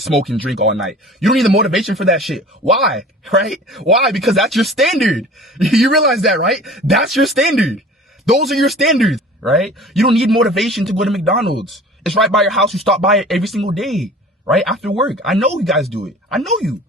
smoke and drink all night. You don't need the motivation for that shit. Why? Right? Why? Because that's your standard. You realize that, right? That's your standard. Those are your standards, right? You don't need motivation to go to McDonald's. It's right by your house. You stop by it every single day, right? After work. I know you guys do it. I know you.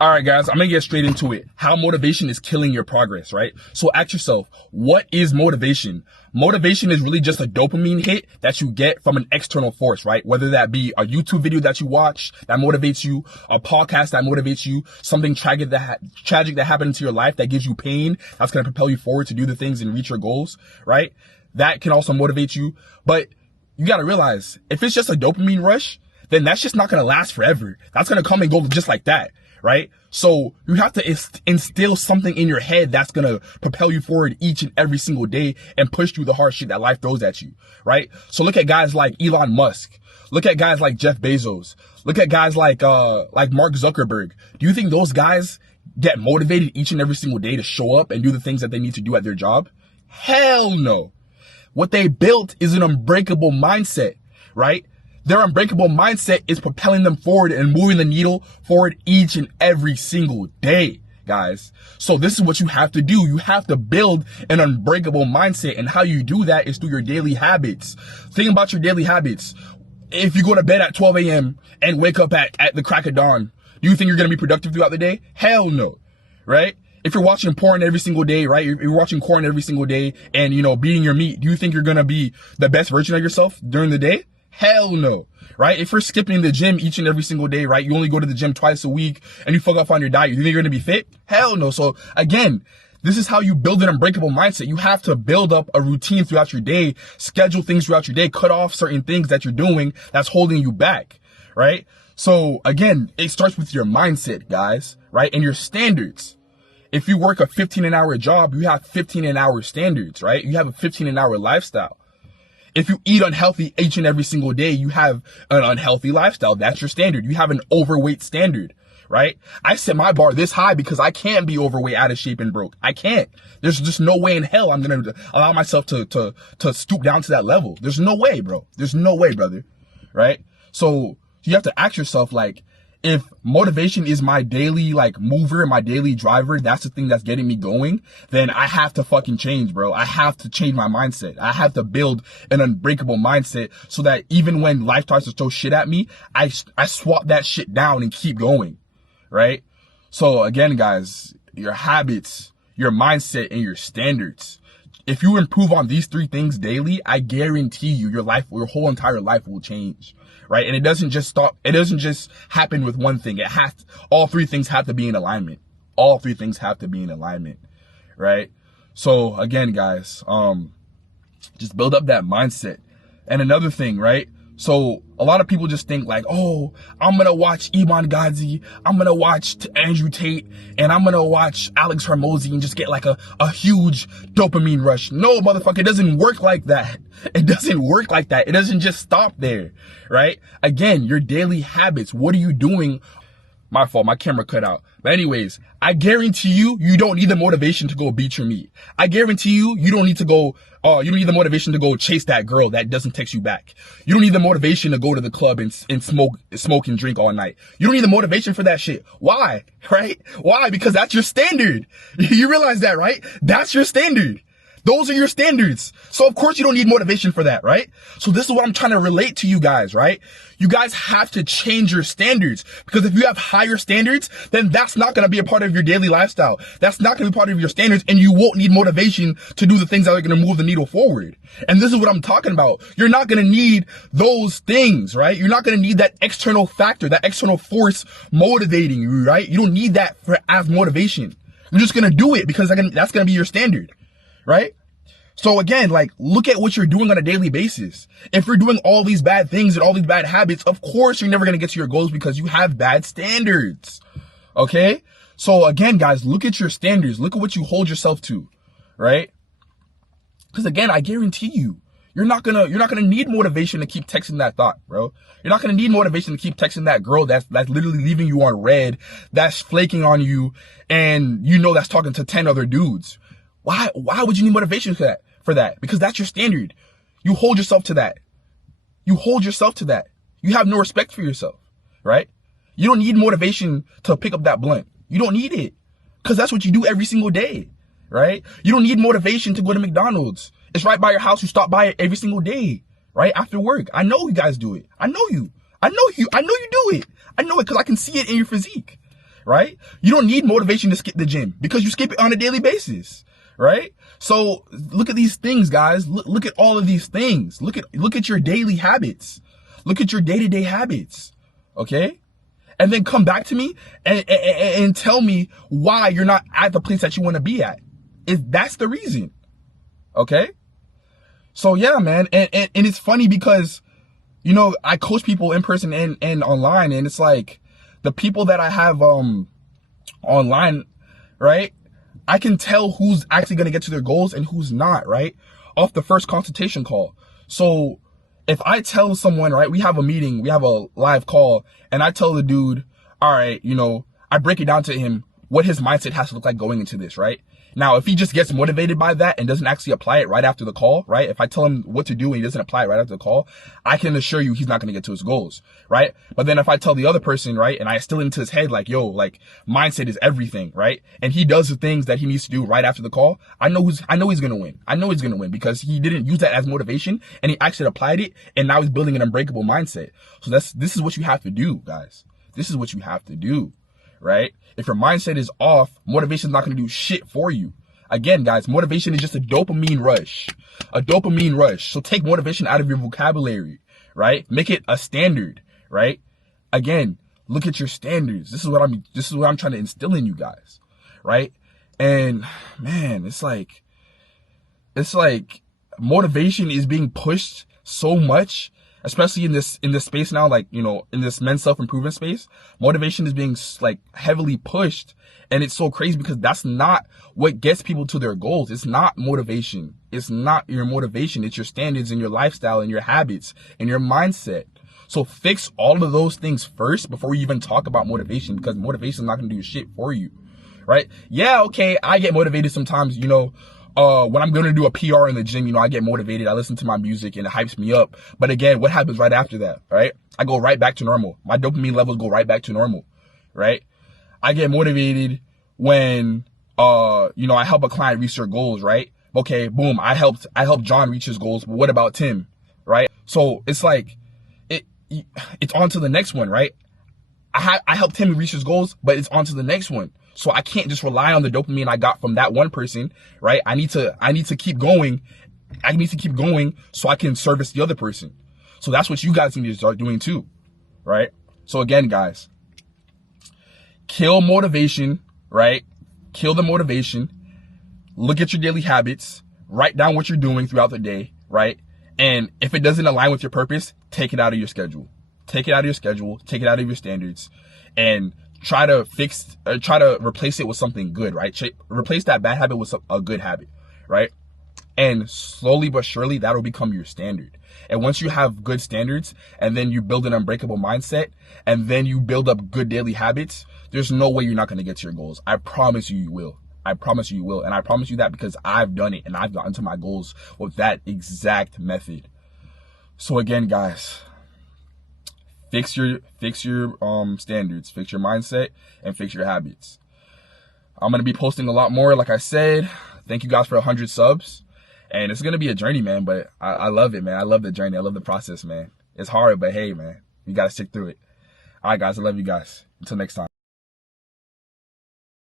All right, guys, I'm going to get straight into it. How motivation is killing your progress, right? So ask yourself, what is motivation? Motivation is really just a dopamine hit that you get from an external force, right? Whether that be a YouTube video that you watch that motivates you, a podcast that motivates you, something tragic that happened into your life that gives you pain, that's going to propel you forward to do the things and reach your goals, right? That can also motivate you. But you got to realize, if it's just a dopamine rush, then that's just not going to last forever. That's going to come and go just like that. Right? So you have to instill something in your head that's going to propel you forward each and every single day and push through the hard shit that life throws at you. Right? So look at guys like Elon Musk. Look at guys like Jeff Bezos. Look at guys like Mark Zuckerberg. Do you think those guys get motivated each and every single day to show up and do the things that they need to do at their job? Hell no. What they built is an unbreakable mindset, right? Their unbreakable mindset is propelling them forward and moving the needle forward each and every single day, guys. So this is what you have to do. You have to build an unbreakable mindset. And how you do that is through your daily habits. Think about your daily habits. If you go to bed at 12 a.m. and wake up at the crack of dawn, do you think you're going to be productive throughout the day? Hell no, right? If you're watching porn every single day, right? You're watching porn every single day and, beating your meat. Do you think you're going to be the best version of yourself during the day? Hell no, right? If you're skipping the gym each and every single day, right? You only go to the gym twice a week and you fuck up on your diet. You think you're going to be fit? Hell no. So again, this is how you build an unbreakable mindset. You have to build up a routine throughout your day, schedule things throughout your day, cut off certain things that you're doing that's holding you back, right? So again, it starts with your mindset, guys, right? And your standards. If you work a 15-an-hour job, you have 15-an-hour standards, right? You have a 15-an-hour lifestyle. If you eat unhealthy each and every single day, you have an unhealthy lifestyle. That's your standard. You have an overweight standard, right? I set my bar this high because I can't be overweight, out of shape, and broke. I can't. There's just no way in hell I'm going to allow myself to stoop down to that level. There's no way, bro. There's no way, brother, right? So you have to ask yourself, like, if motivation is my daily mover, my daily driver, that's the thing that's getting me going, then I have to fucking change, bro. I have to change my mindset. I have to build an unbreakable mindset so that even when life tries to throw shit at me, I swap that shit down and keep going, right? So again, guys, your habits, your mindset, and your standards. If you improve on these three things daily, I guarantee you your whole entire life will change. Right? And it doesn't just happen with one thing. All three things have to be in alignment. All three things have to be in alignment. Right? So again, guys, just build up that mindset. And another thing, right? So a lot of people just think like, oh, I'm going to watch Iman Gadzhi, I'm going to watch Andrew Tate, and I'm going to watch Alex Hormozi and just get like a huge dopamine rush. No, motherfucker, it doesn't work like that. It doesn't work like that. It doesn't just stop there, right? Again, your daily habits. What are you doing? My fault, my camera cut out. But anyways, I guarantee you, you don't need the motivation to go beat your meat. I guarantee you, you don't need the motivation to go chase that girl that doesn't text you back. You don't need the motivation to go to the club and smoke and drink all night. You don't need the motivation for that shit. Why? Right? Why? Because that's your standard. You realize that, right? That's your standard. Those are your standards. So of course you don't need motivation for that, right? So this is what I'm trying to relate to you guys, right? You guys have to change your standards, because if you have higher standards, then that's not going to be a part of your daily lifestyle. That's not going to be part of your standards, and you won't need motivation to do the things that are going to move the needle forward. And this is what I'm talking about. You're not going to need those things, right? You're not going to need that external factor, that external force motivating you, right? You don't need that as motivation. You're just going to do it because that's going to be your standard. Right? So again, look at what you're doing on a daily basis. If you're doing all these bad things and all these bad habits, of course you're never going to get to your goals because you have bad standards. Okay? So again, guys, look at your standards. Look at what you hold yourself to, right? Because again, I guarantee you, you're not gonna need motivation to keep texting that thought, bro. You're not gonna need motivation to keep texting that girl that's literally leaving you on red, that's flaking on you, and that's talking to 10 other dudes. Why would you need motivation for that? Because that's your standard. You hold yourself to that. You hold yourself to that. You have no respect for yourself, right? You don't need motivation to pick up that blunt. You don't need it, because that's what you do every single day, right? You don't need motivation to go to McDonald's. It's right by your house. You stop by it every single day, right? After work. I know you guys do it. I know you do it. I know it because I can see it in your physique, right? You don't need motivation to skip the gym because you skip it on a daily basis, right? So look at these things, guys. Look at all of these things. Look at your daily habits. Look at your day-to-day habits, okay? And then come back to me and tell me why you're not at the place that you want to be at. That's the reason, okay? So yeah, man, and it's funny because, you know, I coach people in person and online, and it's like the people that I have online, right? I can tell who's actually going to get to their goals and who's not, right? Off the first consultation call. So if I tell someone, right, we have a meeting, we have a live call, and I tell the dude, all right, you know, I break it down to him what his mindset has to look like going into this, right? Now, if he just gets motivated by that and doesn't actually apply it right after the call, right? If I tell him what to do and he doesn't apply it right after the call, I can assure you he's not going to get to his goals, right? But then if I tell the other person, right, and I still into his head like, yo, like mindset is everything, right? And he does the things that he needs to do right after the call, I know he's going to win. I know he's going to win because he didn't use that as motivation and he actually applied it, and now he's building an unbreakable mindset. So this is what you have to do, guys. This is what you have to do, right? If your mindset is off, motivation is not going to do shit for you. Again, guys, motivation is just a dopamine rush. So take motivation out of your vocabulary, right? Make it a standard, right? Again, look at your standards. This is what I'm trying to instill in you guys, right? And man, it's like motivation is being pushed so much, especially in this space now, like, you know, in this men's self-improvement space. Motivation is being like heavily pushed, and it's so crazy because that's not what gets people to their goals. It's not motivation. It's not your motivation. It's your standards and your lifestyle and your habits and your mindset. So fix all of those things first before we even talk about motivation, because motivation is not going to do shit for you, right? Yeah, okay, I get motivated sometimes, you know, when I'm going to do a PR in the gym, you know, I get motivated. I listen to my music and it hypes me up. But again, what happens right after that, right? I go right back to normal. My dopamine levels go right back to normal, right? I get motivated when, you know, I help a client reach their goals, right? Okay, boom, I helped John reach his goals, but what about Tim, right? So it's like, it's on to the next one, right? I helped him reach his goals, but it's on to the next one. So I can't just rely on the dopamine I got from that one person, right? I need to keep going. I need to keep going so I can service the other person. So that's what you guys need to start doing too, right? So again, guys, kill motivation, right? Kill the motivation. Look at your daily habits. Write down what you're doing throughout the day, right? And if it doesn't align with your purpose, take it out of your schedule. Take it out of your schedule. Take it out of your standards, and try to replace it with something good, right? Replace that bad habit with a good habit, right? And slowly but surely, that'll become your standard. And once you have good standards, and then you build an unbreakable mindset, and then you build up good daily habits, there's no way you're not going to get to your goals. I promise you, you will. I promise you will. And I promise you that because I've done it and I've gotten to my goals with that exact method. So again, guys, fix your standards, fix your mindset, and fix your habits. I'm going to be posting a lot more, like I said. Thank you guys for 100 subs. And it's going to be a journey, man, but I love it, man. I love the journey. I love the process, man. It's hard, but hey, man, you got to stick through it. All right, guys, I love you guys. Until next time.